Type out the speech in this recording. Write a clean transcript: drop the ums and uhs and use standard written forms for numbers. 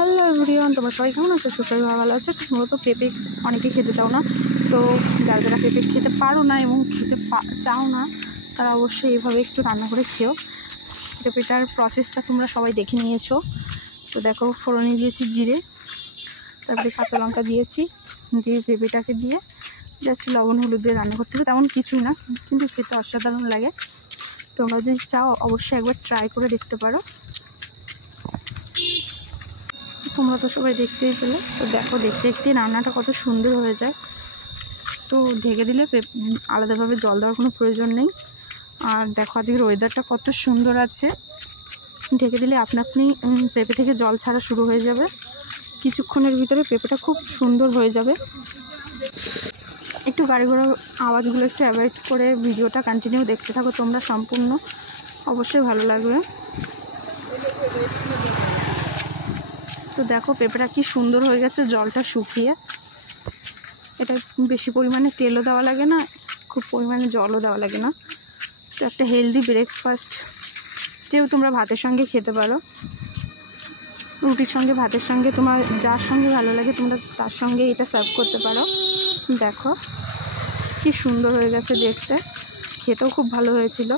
Hello everyone, তোমরা সবাই কেমন আছো? সবাই ভালো আছে। মূলত পেঁপে অনেকেই খেতে চাও না, তো যারা যারা পেঁপে খেতে পারো না এবং খেতে চাও না তারা অবশ্যই এইভাবে একটু রান্না করে খেও। পেঁপেটার প্রসেসটা তোমরা সবাই দেখে নিয়েছো। তো দেখো, ফোড়নে দিয়েছি জিরে, তারপরে কাঁচা লঙ্কা দিয়েছি, দিয়ে পেঁপেটাকে দিয়ে জাস্ট লবণ হলুদ দিয়ে রান্না করতে হবে, তেমন কিছুই না, কিন্তু খেতে অসাধারণ লাগে। তোমরা যদি চাও অবশ্যই একবার ট্রাই করে দেখতে পারো। তোমরা তো সবাই দেখতেই পেলে। তো দেখো, দেখতে দেখতে রান্নাটা কত সুন্দর হয়ে যায়। তো ঢেকে দিলে আলাদাভাবে জল দেওয়ার কোনো প্রয়োজন নেই। আর দেখো আজকের ওয়েদারটা কত সুন্দর আছে, ঢেকে দিলে আপনা আপনি পেঁপে থেকে জল ছাড়া শুরু হয়ে যাবে। কিছুক্ষণের ভিতরে পেঁপেটা খুব সুন্দর হয়ে যাবে। একটু গাড়ি ঘোড়ার আওয়াজগুলো একটু অ্যাভয়েড করে ভিডিওটা কন্টিনিউ দেখতে থাকো তোমরা সম্পূর্ণ, অবশ্যই ভালো লাগবে। তো দেখো পেঁপেটা কি সুন্দর হয়ে গেছে জলটা শুকিয়ে। এটা বেশি পরিমাণে তেলও দেওয়া লাগে না, খুব পরিমাণে জলও দেওয়া লাগে না। তো একটা হেলদি ব্রেকফাস্ট যেও তোমরা ভাতের সঙ্গে খেতে পারো, রুটির সঙ্গে, ভাতের সঙ্গে, তোমার যার সঙ্গে ভালো লাগে তোমরা তার সঙ্গে এটা সার্ভ করতে পারো। দেখো কি সুন্দর হয়ে গেছে দেখতে, খেতেও খুব ভালো হয়েছিল।